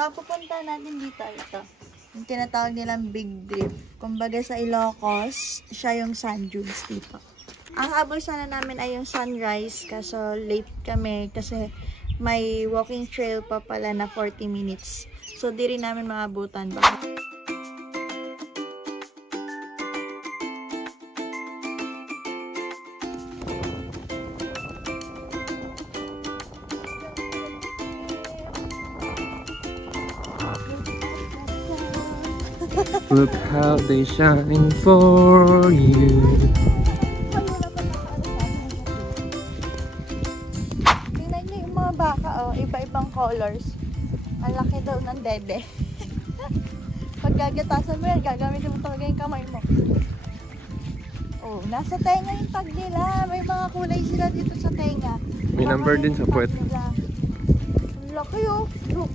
So, pupunta natin dito. Ito. Yung tinatawag nilang Big Drift. Kumbaga sa Ilocos, siya yung sand dunes dito. Ang habol sana namin ay yung sunrise. Kaso late kami kasi may walking trail pa pala na 40 minutes. So, di rin namin maabutan. Baka Look how they shine for you. Tingnan niyo yung mga baka, oh, iba-ibang colors. Ang laki daw ng dede. Pag gagatasan mo yan, gagamitin mo talaga yung kamay mo. Oh, nasa tenga yung tag nila. May mga kulay sila dito sa tenga. May number din sa puwet. Ang laki, oh. Look.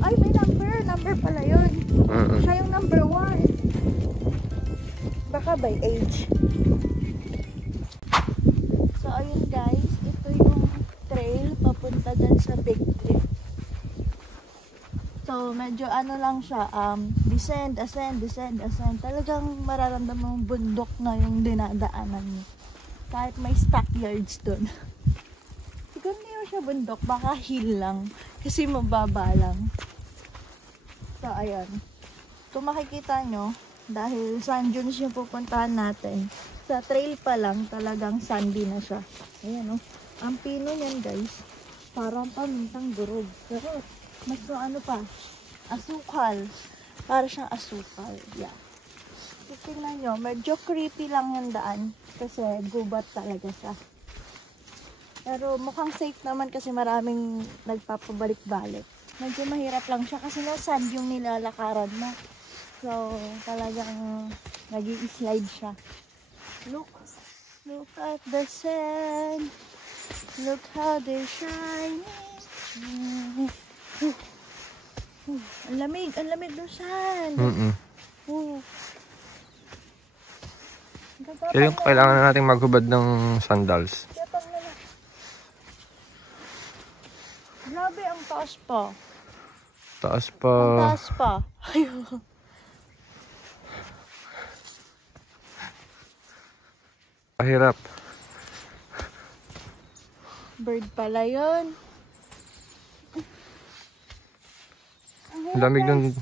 Ay, may number. Number pala yun. Siya yung number 1. Baka by age. So, ayun guys. Ito yung trail papunta dyan sa Big Drift. So, medyo ano lang siya. Descend, ascend, descend, ascend. Talagang mararamdaman mong bundok na yung dinadaanan mo. Kahit may stockyards dun. Siguro hindi mo siya bundok. Baka hill lang. Kasi mababa lang. So, ayan. Kung makikita nyo, dahil sand dunes yung pupuntahan natin, sa trail pa lang, talagang sandy na siya. Ayan, oh. Ang pino yan, guys. Parang pamintang durog. Pero, mas ano pa, asukal. Para siyang asukal. Yeah. So, tingnan nyo, medyo creepy lang yung daan. Kasi gubat talaga siya. Pero mukhang safe naman kasi maraming nagpapabalik-balik. Medyo mahirap lang siya kasi na sand yung nilalakaran mo. So, talagang nag-i-slide siya. Look at the sand. Look how they shine. Ang lamig ng sand. Kaya yung kailangan na natin maghubad ng sandals. Grabe, ang taas pa. Taas pa. Ang taas pa. Ayun. Pahirap. Bird pala yun. Lamig ng...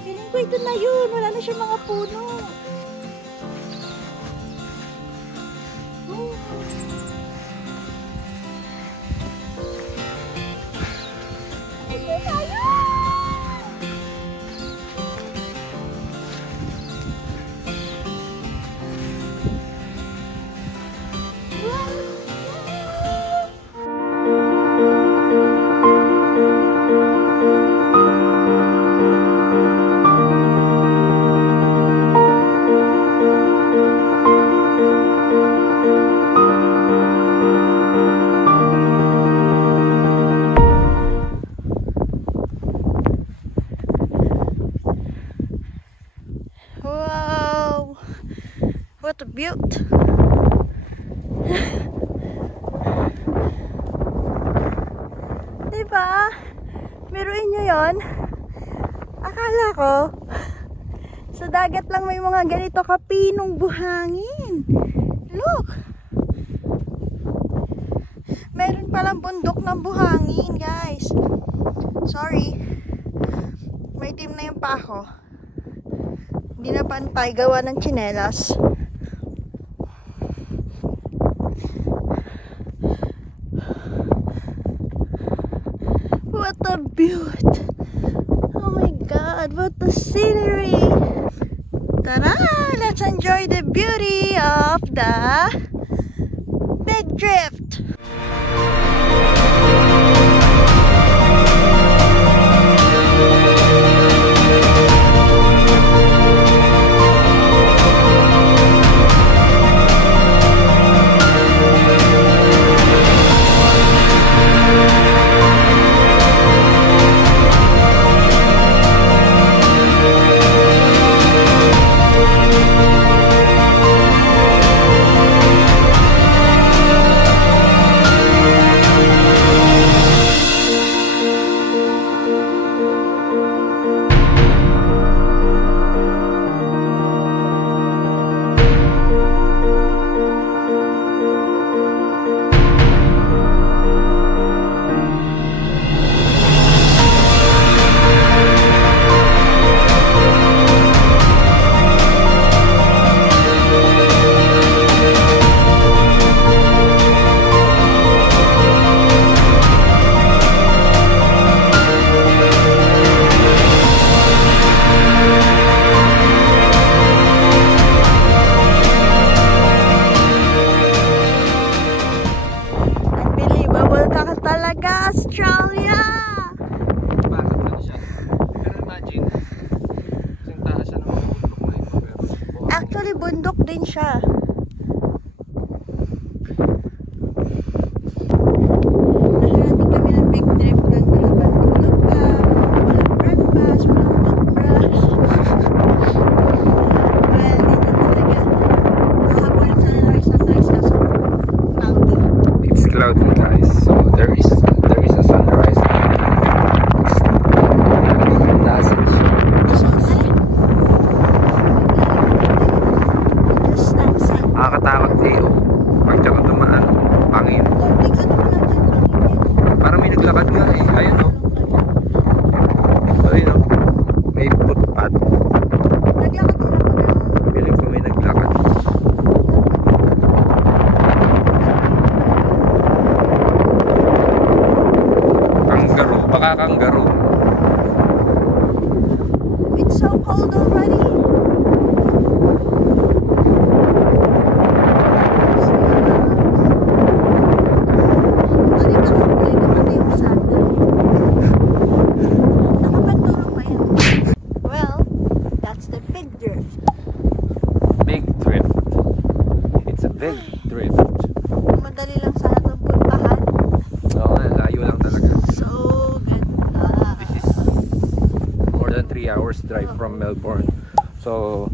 Feeling ko ito na yun. Wala na siya mga puno. What a beaut! Diba? Biruin nyo yun? Akala ko sa dagat lang may mga ganito kapinong buhangin. Look! Meron palang bundok ng buhangin, guys. Sorry. May team na yung pa ako. Hindi na pantay, gawa ng tsinelas. What a beaut! Oh my God, what a scenery! Tara, let's enjoy the beauty of the Big Drift! bundok din siya. Nakarating kami ng big trip ng habang tulog ka, walang breakfast, walang toothbrush. Well, dito talaga. Mahabol sa sunrise kaso cloudy. It's cloudy, guys. So there is a sunrise. Nakakatakot eh. Pag dyan ka tumaan, pangin. Parang may naglakad nga eh. Ayun o. Ayun o. May footpath. Piling ko may naglakad. Kangaroo. Baka kangaroo. It's so cold already. Well, that's the big drift. Big drift. It's a big drift. Madali lang sana itong puntahan. Oo, layo lang talaga. So ganda. This is more than 3 hours drive from Melbourne. So,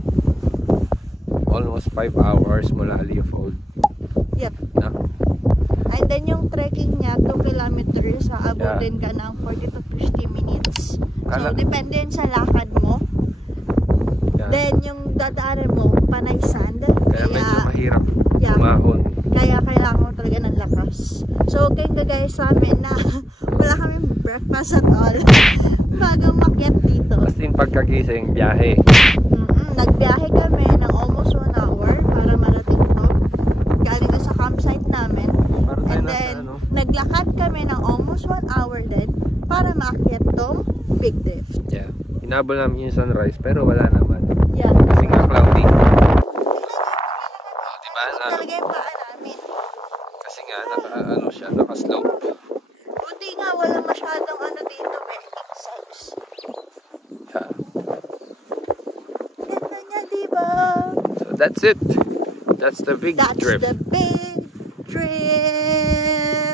almost 5 hours mula Leopold. Yep. No? And then yung trekking niya, 2 kilometers, aabutin ka ng 40 to 50 minutes. So, depende yun sa lakad mo. Yeah. Then, yung dadaanan mo, panay sand. Kaya medyo mahirap umahon. Kaya kailangan mo talaga ng lakas. So, kaya gagaya sa amin na wala kami breakfast at all bago makyat dito. As in pagkagising, biyahe. Nagbiyahe kami ng almost 1 hour para marating to. Galing na sa campsite namin. And then, naglakad kami ng almost 1 hour din para maakyat tong big drift. Yeah. Hinabol namin yung sunrise pero wala naman. Yeah. Kasi nga cloudy. Diba? Talaga yung paa namin. Kasi nga, naka-slope. Buti nga, walang masyadong dito, melting size. Yeah. Ganda niya, diba? So that's it. That's the big drift. That's the big drift.